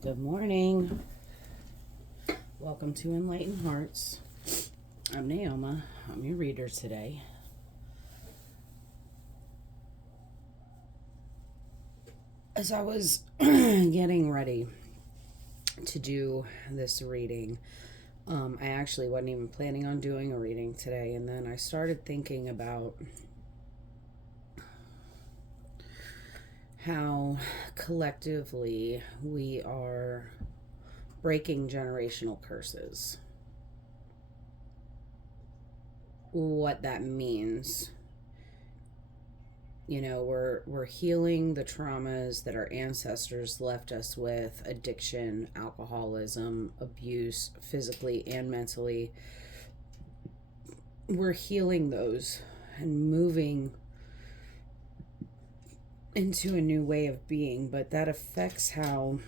Good morning. Welcome to Enlightened Hearts. I'm Naoma. I'm your reader today. As I was getting ready to do this reading, I actually wasn't even planning on doing a reading today, and then I started thinking about how collectively we are breaking generational curses. What that means. You know, we're healing the traumas that our ancestors left us with: addiction, alcoholism, abuse, physically and mentally. We're healing those and moving into a new way of being, but that affects how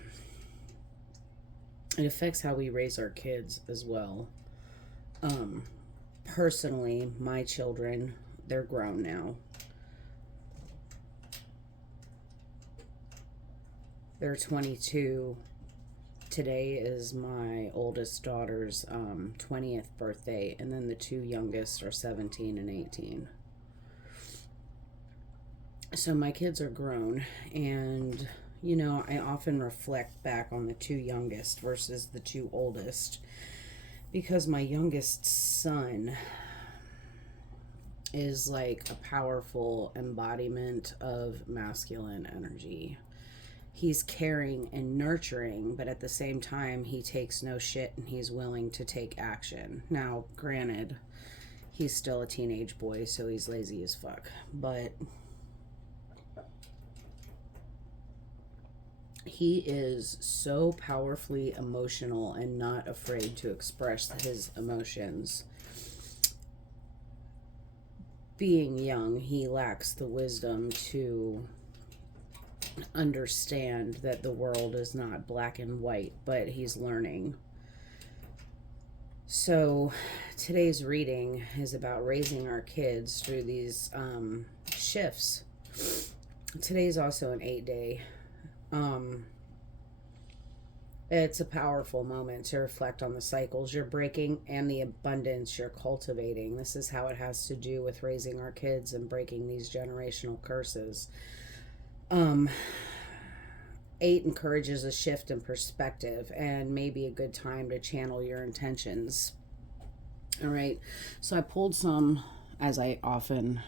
we raise our kids as well. Personally, my children, they're grown now. They're 22. Today is my oldest daughter's 20th birthday, and then the two youngest are 17 and 18. So my kids are grown, and you know, I often reflect back on the two youngest versus the two oldest, because my youngest son is like a powerful embodiment of masculine energy. He's caring and nurturing, but at the same time, he takes no shit and he's willing to take action. Now, granted, he's still a teenage boy, so he's lazy as fuck, but he is so powerfully emotional and not afraid to express his emotions. Being young, he lacks the wisdom to understand that the world is not black and white, but he's learning. So today's reading is about raising our kids through these shifts. Today's also an 8-day. It's a powerful moment to reflect on the cycles you're breaking and the abundance you're cultivating. This is how it has to do with raising our kids and breaking these generational curses. 8 encourages a shift in perspective and maybe a good time to channel your intentions. All right, so I pulled some, as I often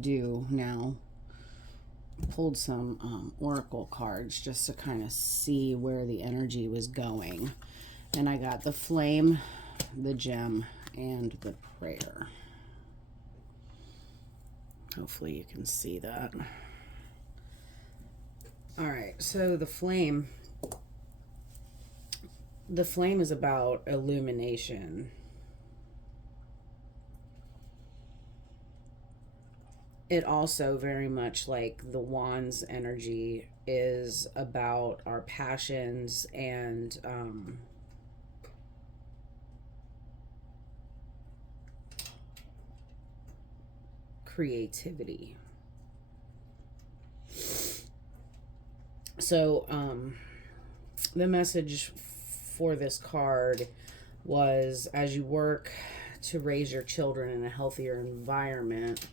do now, pulled some oracle cards just to kind of see where the energy was going. And I got the flame, the gem, and the prayer. Hopefully you can see that. All right, so the flame is about illumination. It also, very much like the wand's energy, is about our passions and creativity. So the message for this card was, as you work to raise your children in a healthier environment,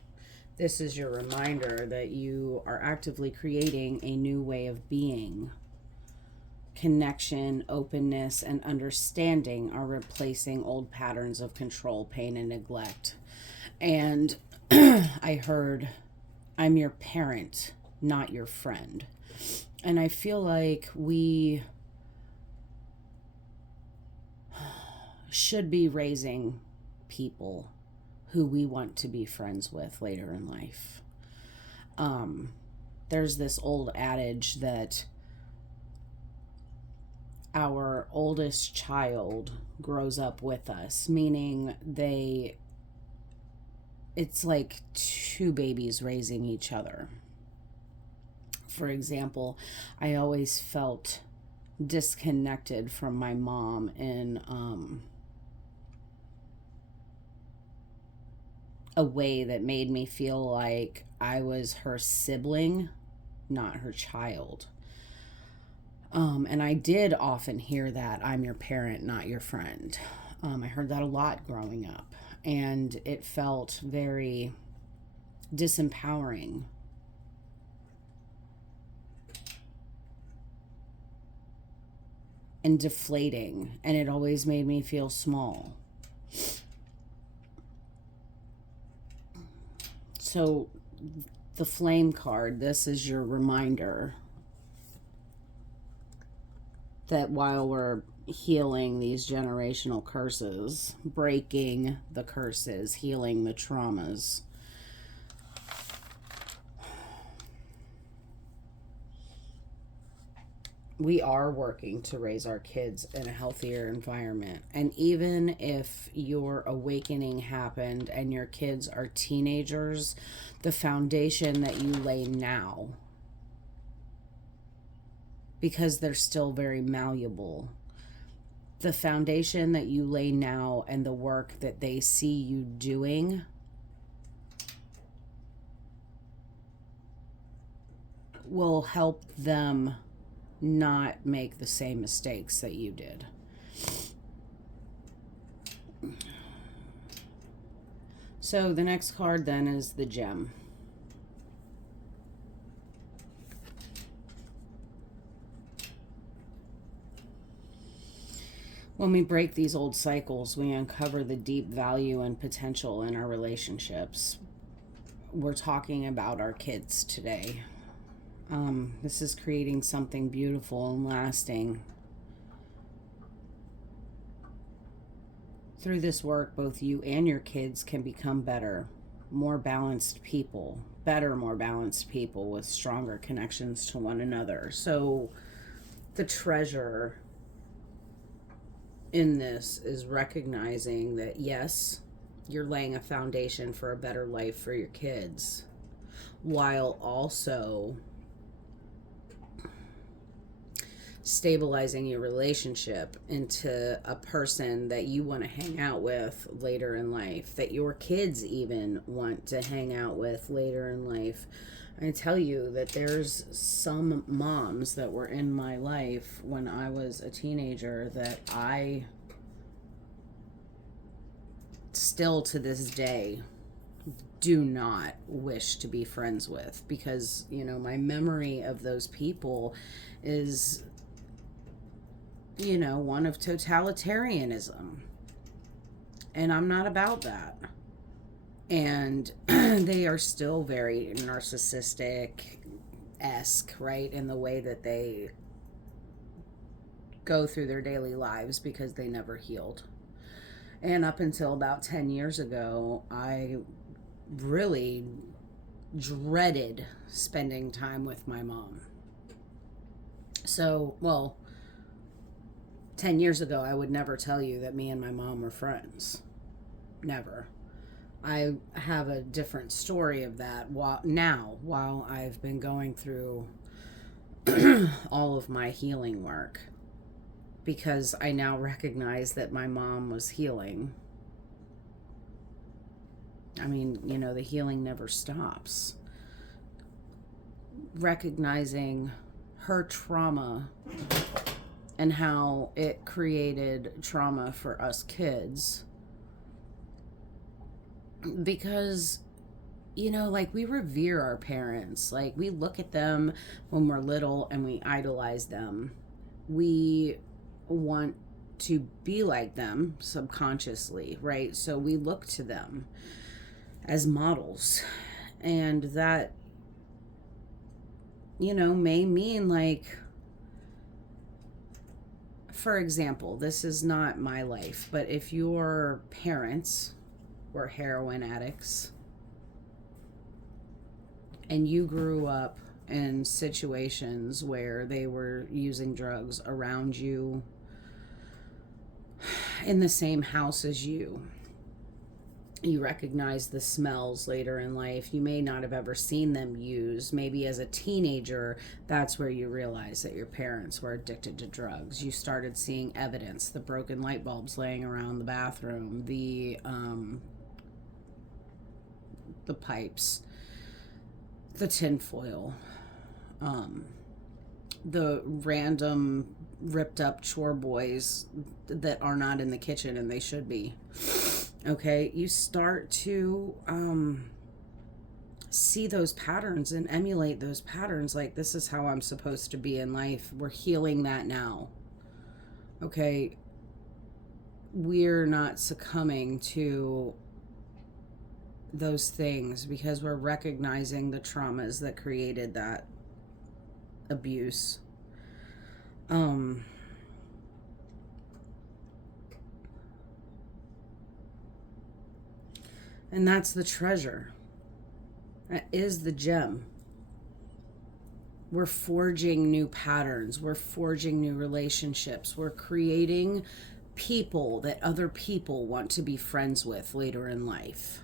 this is your reminder that you are actively creating a new way of being. Connection, openness, and understanding are replacing old patterns of control, pain, and neglect. And I heard, I'm your parent, not your friend. And I feel like we should be raising people who we want to be friends with later in life. There's this old adage that our oldest child grows up with us, meaning it's like two babies raising each other. For example, I always felt disconnected from my mom in a way that made me feel like I was her sibling, not her child. And I did often hear that I'm your parent, not your friend. I heard that a lot growing up, and it felt very disempowering and deflating, and it always made me feel small. So, the Flame card, this is your reminder that while we're healing these generational curses, breaking the curses, healing the traumas, we are working to raise our kids in a healthier environment. And even if your awakening happened and your kids are teenagers, the foundation that you lay now, because they're still very malleable, the foundation that you lay now and the work that they see you doing will help them not make the same mistakes that you did. So the next card then is the Gem. When we break these old cycles, we uncover the deep value and potential in our relationships. We're talking about our kids today. This is creating something beautiful and lasting. Through this work, both you and your kids can become better, more balanced people, more balanced people with stronger connections to one another. So the treasure in this is recognizing that, yes, you're laying a foundation for a better life for your kids, while also stabilizing your relationship into a person that you want to hang out with later in life, that your kids even want to hang out with later in life. I tell you that there's some moms that were in my life when I was a teenager that I still to this day do not wish to be friends with, because, you know, my memory of those people is, you know, one of totalitarianism. And I'm not about that. And they are still very narcissistic-esque, right, in the way that they go through their daily lives because they never healed. And up until about 10 years ago, I really dreaded spending time with my mom. So, well, 10 years ago, I would never tell you that me and my mom were friends. Never. I have a different story of that while I've been going through all of my healing work, because I now recognize that my mom was healing. I mean, you know, the healing never stops. Recognizing her trauma and how it created trauma for us kids. Because, you know, like, we revere our parents. Like, we look at them when we're little and we idolize them. We want to be like them subconsciously, right? So we look to them as models. And that, you know, may mean, like, for example, this is not my life, but if your parents were heroin addicts and you grew up in situations where they were using drugs around you, in the same house as you recognize the smells later in life. You may not have ever seen them use. Maybe as a teenager, that's where you realize that your parents were addicted to drugs. You started seeing evidence, the broken light bulbs laying around the bathroom, the pipes, the tinfoil, the random ripped up chore boys that are not in the kitchen and they should be. Okay, you start to see those patterns and emulate those patterns. Like, this is how I'm supposed to be in life. We're healing that now. Okay, we're not succumbing to those things because we're recognizing the traumas that created that abuse. And that's the treasure. That is the gem. We're forging new patterns. We're forging new relationships. We're creating people that other people want to be friends with later in life.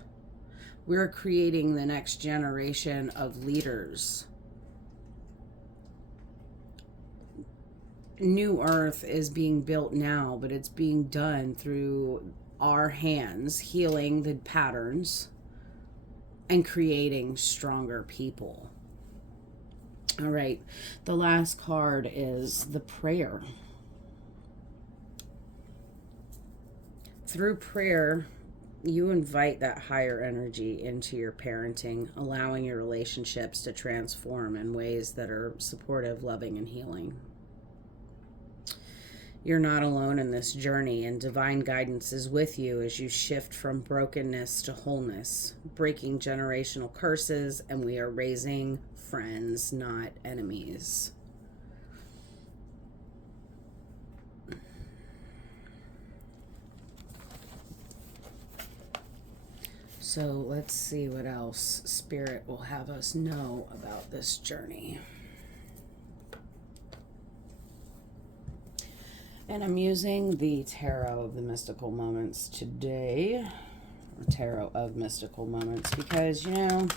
We're creating the next generation of leaders. New Earth is being built now, but it's being done through our hands, healing the patterns and creating stronger people. All right, the last card is the prayer. Through prayer, you invite that higher energy into your parenting, allowing your relationships to transform in ways that are supportive, loving, and healing. You're not alone in this journey, and divine guidance is with you as you shift from brokenness to wholeness, breaking generational curses, and we are raising friends, not enemies. So let's see what else Spirit will have us know about this journey. And I'm using the Tarot of the Mystical Moments today, or Tarot of Mystical Moments, because, you know,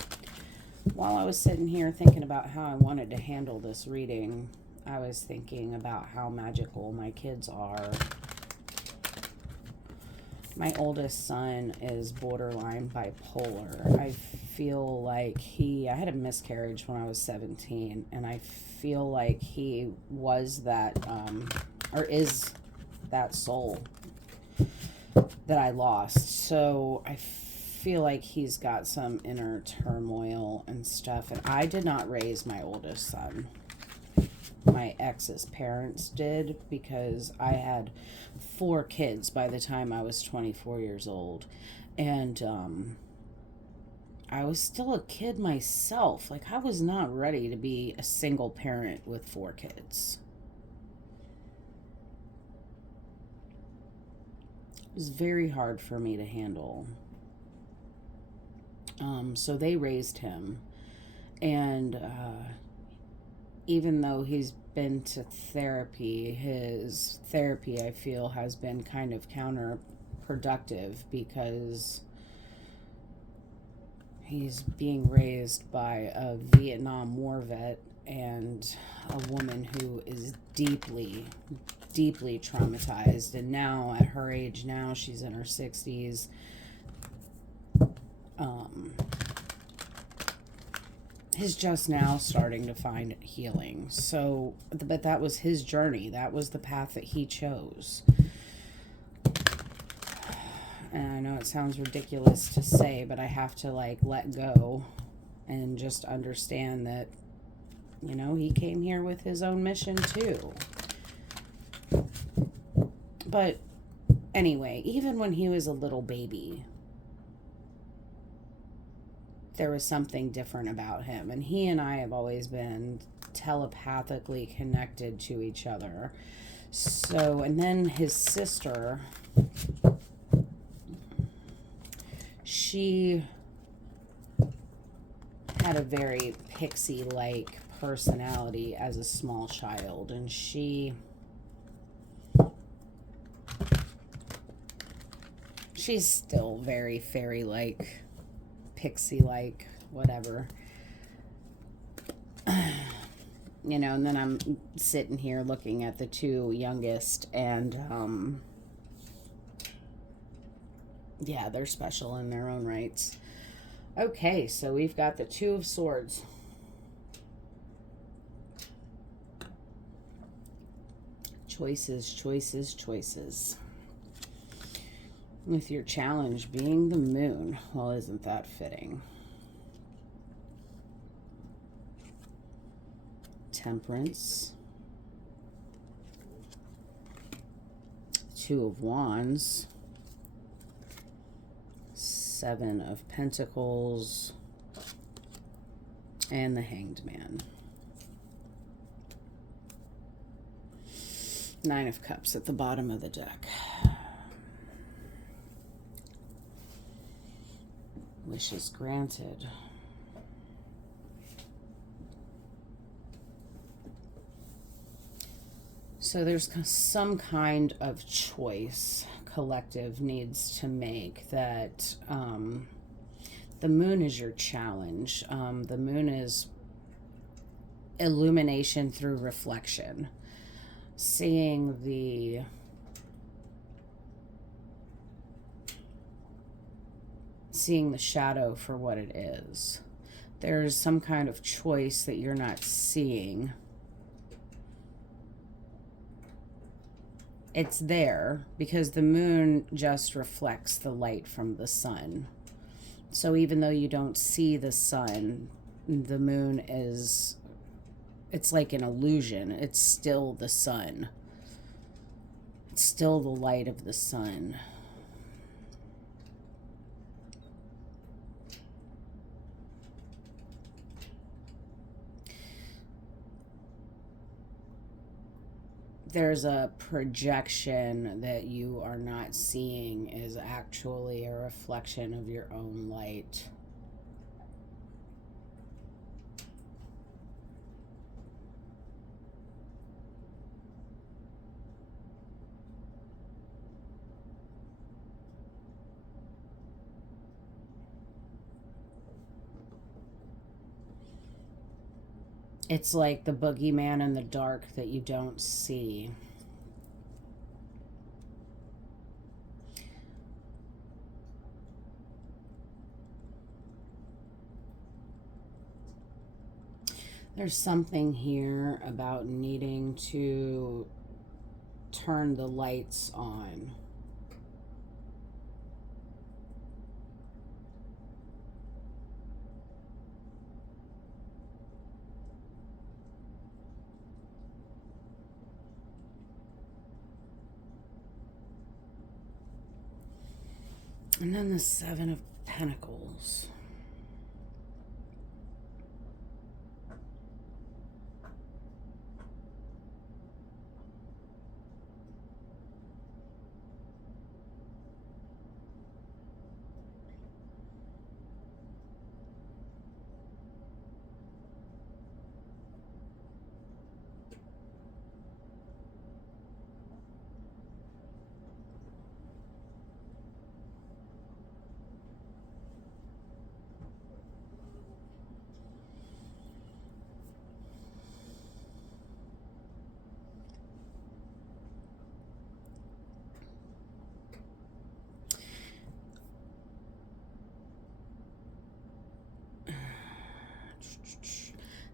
while I was sitting here thinking about how I wanted to handle this reading, I was thinking about how magical my kids are. My oldest son is borderline bipolar. I feel like I had a miscarriage when I was 17, and I feel like he was that, or is that soul that I lost. So I feel like he's got some inner turmoil and stuff. And I did not raise my oldest son. My ex's parents did, because I had 4 kids by the time I was 24 years old. And I was still a kid myself. Like, I was not ready to be a single parent with 4 kids. It was very hard for me to handle. So they raised him. And even though he's been to therapy, his therapy, I feel, has been kind of counterproductive, because he's being raised by a Vietnam War vet and a woman who is deeply, deeply traumatized. And now, at her age now, she's in her 60s. Is just now starting to find healing. So, but that was his journey. That was the path that he chose. And I know it sounds ridiculous to say, but I have to, like, let go and just understand that, you know, he came here with his own mission too. But anyway, even when he was a little baby, there was something different about him. And he and I have always been telepathically connected to each other. So, and then his sister, she had a very pixie-like personality as a small child. And she's still very fairy-like, pixie-like, whatever. You know, and then I'm sitting here looking at the 2 youngest, and yeah, they're special in their own rights. Okay, so we've got the 2 of Swords. Choices, choices, choices. With your challenge being the moon. Well, isn't that fitting? Temperance. Two of Wands. Seven of Pentacles. And the Hanged Man. Nine of Cups at the bottom of the deck. Wishes granted. So there's some kind of choice collective needs to make that the moon is your challenge. The moon is illumination through reflection. Seeing the shadow for what it is. There's some kind of choice that you're not seeing. It's there because the moon just reflects the light from the sun. So even though you don't see the sun, the moon is, it's like an illusion. It's still the sun. It's still the light of the sun. There's a projection that you are not seeing is actually a reflection of your own light. It's like the boogeyman in the dark that you don't see. There's something here about needing to turn the lights on. And then the Seven of Pentacles.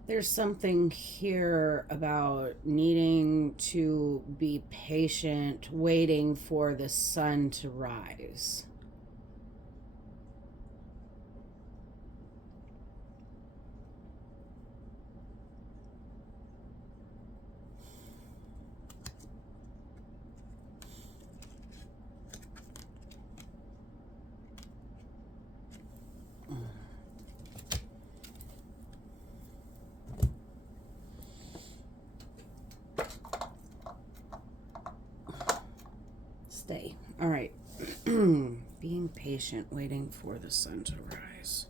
There's something here about needing to be patient, waiting for the sun to rise. Stay. All right. Being patient, waiting for the sun to rise.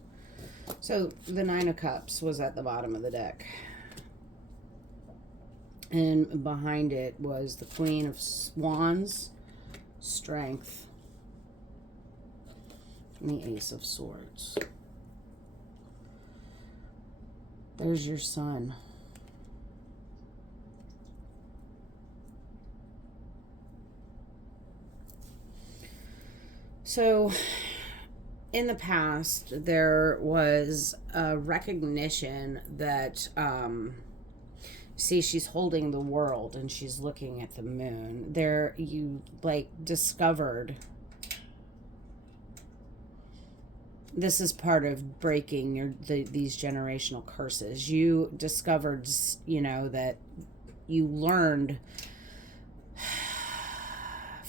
So the Nine of Cups was at the bottom of the deck. And behind it was the Queen of Wands, Strength, and the Ace of Swords. There's your sun. So, in the past, there was a recognition that, See, she's holding the world and she's looking at the moon. There, you like discovered. This is part of breaking these generational curses. You discovered, that you learned.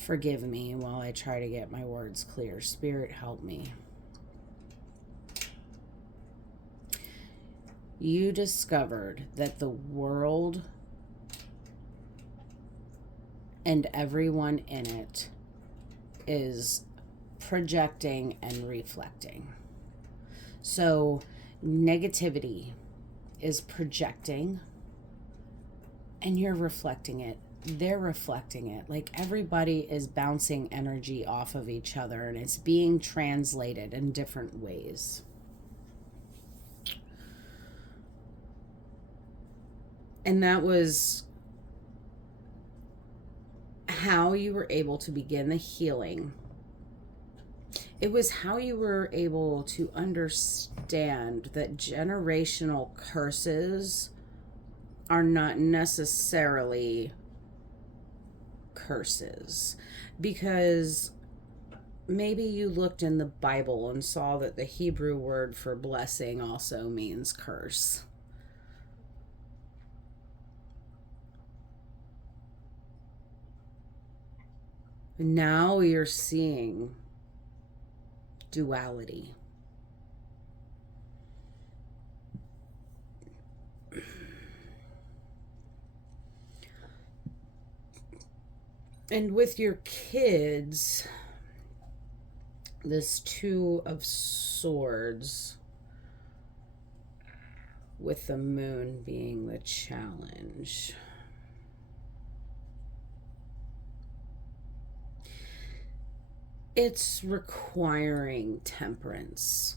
Forgive me while I try to get my words clear. Spirit, help me. You discovered that the world and everyone in it is projecting and reflecting. So negativity is projecting and you're reflecting it. They're reflecting it. Like everybody is bouncing energy off of each other and it's being translated in different ways. And that was how you were able to begin the healing. It was how you were able to understand that generational curses are not necessarily curses. Because maybe you looked in the Bible and saw that the Hebrew word for blessing also means curse. Now you're seeing duality. And with your kids, this Two of Swords, with the moon being the challenge. It's requiring temperance.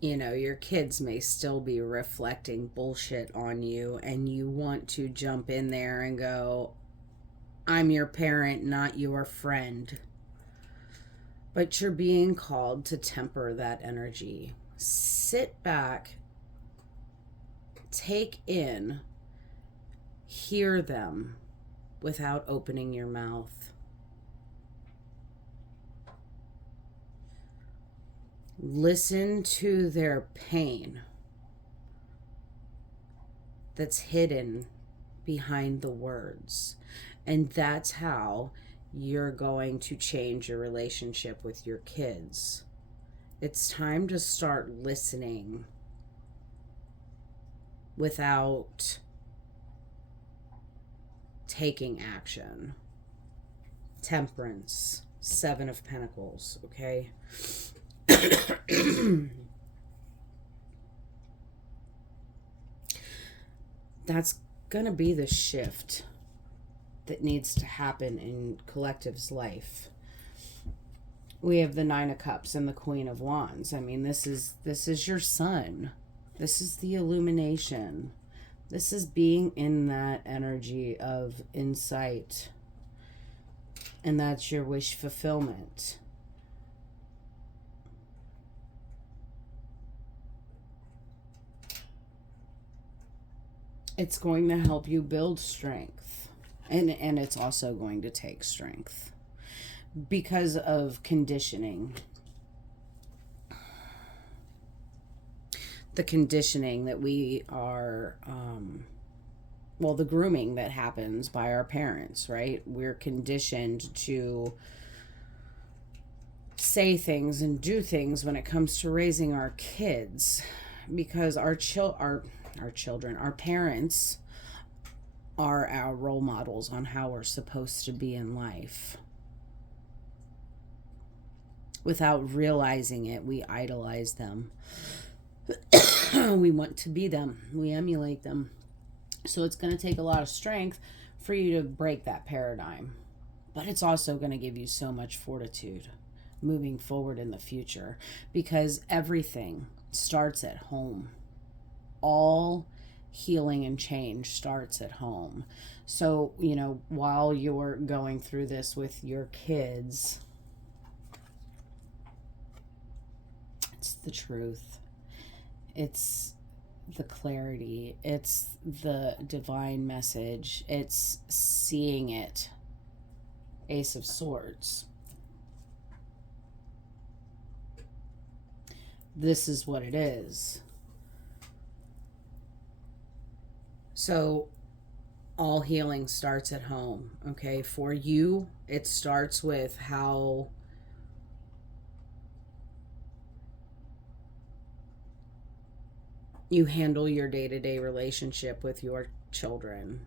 Your kids may still be reflecting bullshit on you and you want to jump in there and go, I'm your parent, not your friend. But you're being called to temper that energy. Sit back, take in, hear them without opening your mouth. Listen to their pain that's hidden behind the words. And that's how you're going to change your relationship with your kids. It's time to start listening without taking action. Temperance, Seven of Pentacles, okay? That's gonna be the shift that needs to happen in collective's life. We have the Nine of Cups and the Queen of Wands. I mean, this is your son. This is the illumination. This is being in that energy of insight. And that's your wish fulfillment. It's going to help you build strength. And it's also going to take strength. Because of conditioning. The conditioning that we are, the grooming that happens by our parents, right? We're conditioned to say things and do things when it comes to raising our kids. Because our parents are our role models on how we're supposed to be in life. Without realizing it, we idolize them. We want to be them. We emulate them. So it's going to take a lot of strength for you to break that paradigm. But it's also going to give you so much fortitude moving forward in the future. Because everything starts at home. All healing and change starts at home. So, while you're going through this with your kids, the truth. It's the clarity. It's the divine message. It's seeing it. Ace of Swords. This is what it is. So all healing starts at home, okay? For you, it starts with how you handle your day-to-day relationship with your children.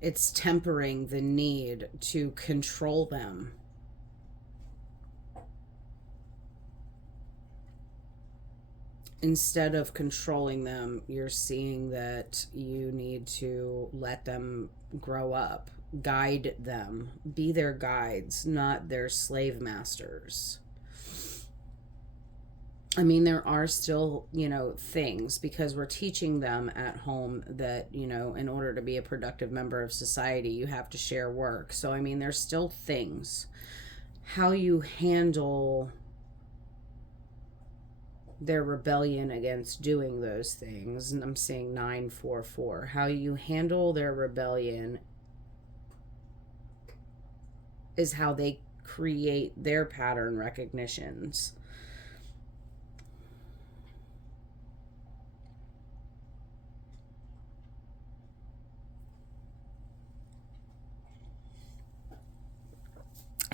It's tempering the need to control them. Instead of controlling them, you're seeing that you need to let them grow up, guide them, be their guides, not their slave masters. I mean, there are still, things, because we're teaching them at home that, in order to be a productive member of society, you have to share work. So, I mean, there's still things. How you handle their rebellion against doing those things, and I'm seeing 944, how you handle their rebellion is how they create their pattern recognitions.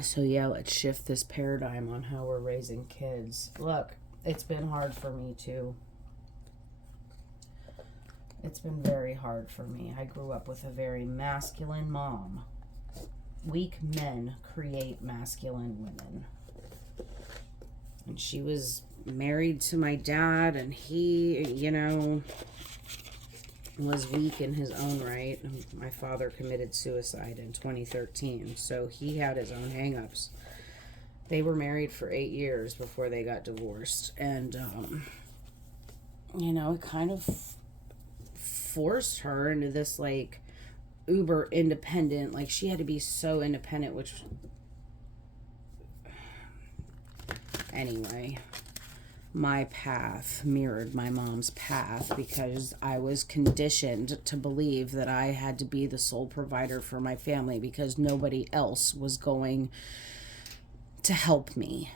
So yeah, let's shift this paradigm on how we're raising kids. Look, it's been hard for me too. It's been very hard for me. I grew up with a very masculine mom. Weak men create masculine women. And she was married to my dad, and he, was weak in his own right. My father committed suicide in 2013, so he had his own hang-ups. They were married for 8 years before they got divorced, and it kind of forced her into this uber independent, she had to be so independent, which anyway, my path mirrored my mom's path because I was conditioned to believe that I had to be the sole provider for my family because nobody else was going to help me.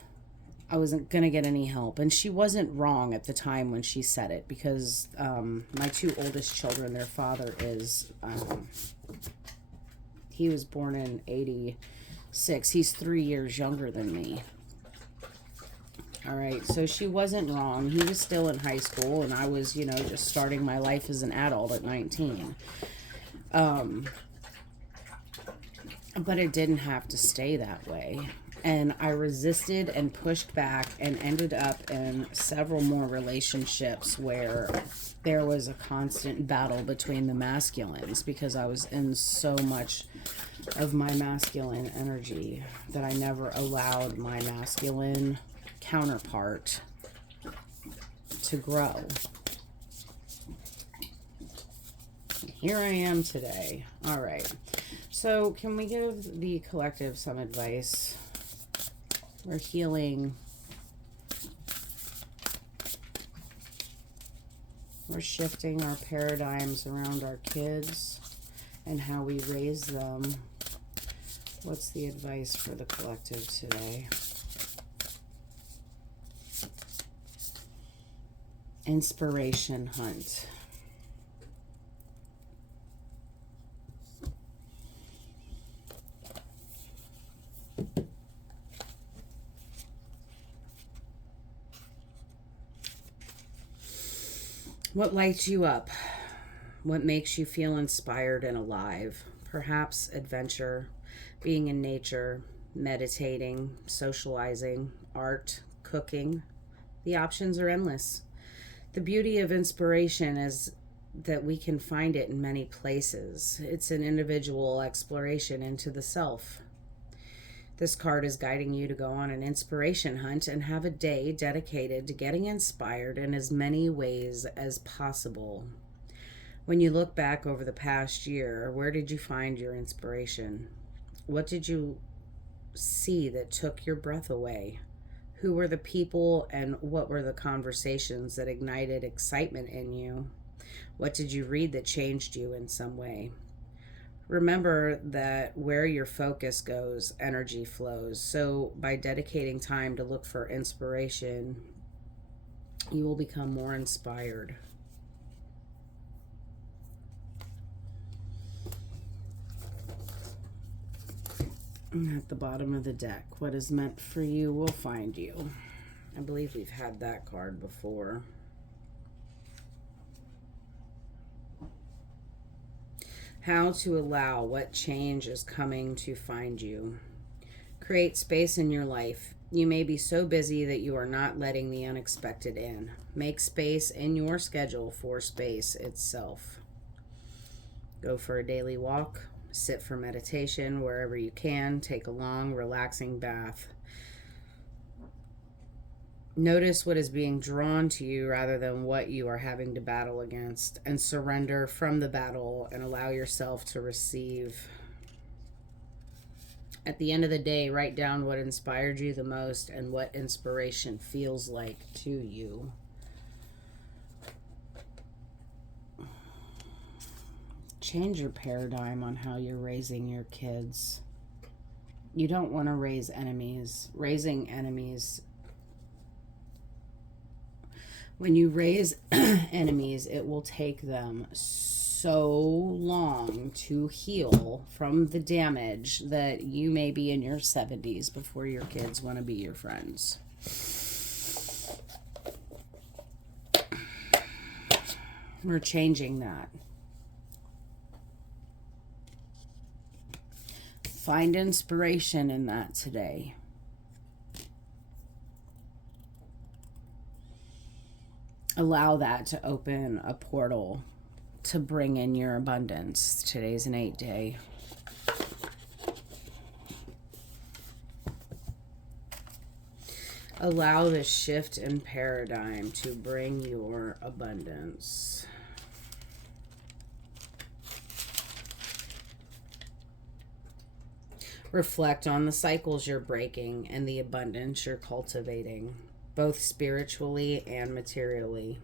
I wasn't going to get any help. And she wasn't wrong at the time when she said it, because my 2 oldest children, their father is, he was born in 86. He's 3 years younger than me. All right, so she wasn't wrong. He was still in high school, and I was, just starting my life as an adult at 19. But it didn't have to stay that way. And I resisted and pushed back and ended up in several more relationships where there was a constant battle between the masculines because I was in so much of my masculine energy that I never allowed my masculine counterpart to grow. Here I am today. All right. So can we give the collective some advice? We're healing. We're shifting our paradigms around our kids and how we raise them. What's the advice for the collective today? Inspiration hunt. What lights you up? What makes you feel inspired and alive? Perhaps adventure, being in nature, meditating, socializing, art, cooking. The options are endless. The beauty of inspiration is that we can find it in many places. It's an individual exploration into the self. This card is guiding you to go on an inspiration hunt and have a day dedicated to getting inspired in as many ways as possible. When you look back over the past year, where did you find your inspiration? What did you see that took your breath away? Who were the people and what were the conversations that ignited excitement in you? What did you read that changed you in some way? Remember that where your focus goes, energy flows. So by dedicating time to look for inspiration, you will become more inspired. And at the bottom of the deck, what is meant for you will find you. I believe we've had that card before. How to allow what change is coming to find you. Create space in your life. You may be so busy that you are not letting the unexpected in. Make space in your schedule for space itself. Go for a daily walk. Sit for meditation wherever you can. Take a long, relaxing bath. Notice what is being drawn to you rather than what you are having to battle against, and surrender from the battle and allow yourself to receive. At the end of the day, write down what inspired you the most and what inspiration feels like to you. Change your paradigm on how you're raising your kids. You don't want to raise enemies. Raising enemies, when you raise enemies, it will take them so long to heal from the damage that you may be in your 70s before your kids want to be your friends. We're changing that. Find inspiration in that today. Allow that to open a portal to bring in your abundance. Today's an 8-day. Allow the shift in paradigm to bring your abundance. Reflect on the cycles you're breaking and the abundance you're cultivating, both spiritually and materially.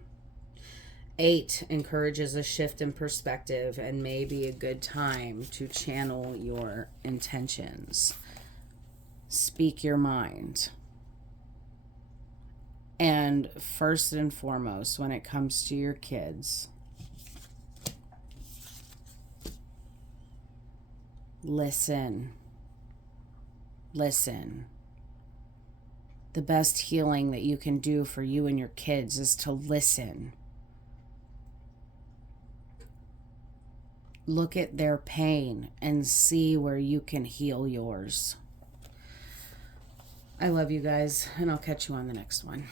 8 encourages a shift in perspective and may be a good time to channel your intentions. Speak your mind. And first and foremost, when it comes to your kids, listen. Listen. The best healing that you can do for you and your kids is to listen. Look at their pain and see where you can heal yours. I love you guys, and I'll catch you on the next one.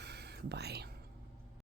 Bye.